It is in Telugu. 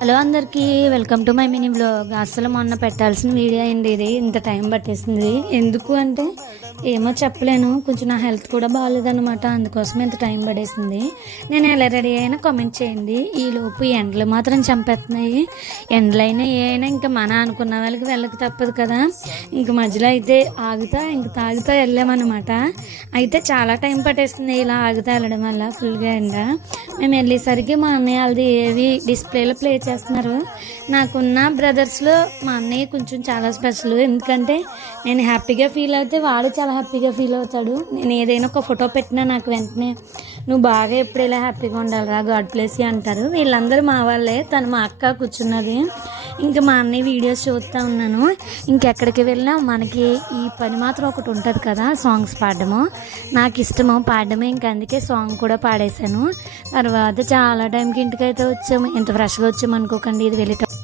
హలో అందరికీ welcome to my mini vlog. అసలు మొన్న పెట్టాల్సిన వీడియో అయింది. ఇది ఇంత టైం పట్టేసింది. ఎందుకు అంటే ఏమో చెప్పలేను, కొంచెం నా హెల్త్ కూడా బాగాలేదన్నమాట. అందుకోసం ఇంత టైం పడేసింది. నేను ఎలా రెడీ అయినా కామెంట్ చేయండి. ఈలోపు ఎండలు మాత్రం చంపేస్తున్నాయి. ఎండలైనా ఏ అయినా ఇంకా మన అనుకున్న వాళ్ళకి వెళ్ళక తప్పదు కదా. ఇంక మధ్యలో అయితే ఆగుతా ఇంక తాగుతా వెళ్ళామన్నమాట. అయితే చాలా టైం పట్టేస్తుంది ఇలా ఆగుతా వెళ్ళడం వల్ల. ఫుల్గా ఎండ. మేము వెళ్ళేసరికి మా అన్నయ్య వాళ్ళది ఏవి డిస్ప్లేలో ప్లే చేస్తున్నారు. నాకున్న బ్రదర్స్లో మా అన్నయ్య కొంచెం చాలా స్పెషల్. ఎందుకంటే నేను హ్యాపీగా ఫీల్ అయితే వాడు చాలా హ్యాపీగా ఫీల్ అవుతాడు. నేను ఏదైనా ఒక ఫోటో పెట్టినా నాకు వెంటనే నువ్వు బాగా ఎప్పుడు ఇలా హ్యాపీగా ఉండాలిరా, గాడ్ బ్లెస్ యూ అంటారు. వీళ్ళందరూ మా వాళ్ళే. తను మా అక్క కూర్చున్నది. ఇంకా మా అన్నయ్య వీడియోస్ చూస్తూ ఉన్నాను. ఇంకెక్కడికి వెళ్ళినా మనకి ఈ పని మాత్రం ఒకటి ఉంటుంది కదా, సాంగ్స్ పాడడము. నాకు ఇష్టము పాడడమే. ఇంక అందుకే సాంగ్ కూడా పాడేశాను. తర్వాత చాలా టైంకి ఇంటికైతే వచ్చాము. ఎంత ఫ్రెష్గా వచ్చాము అనుకోకండి. ఇది వెళ్ళేటప్పుడు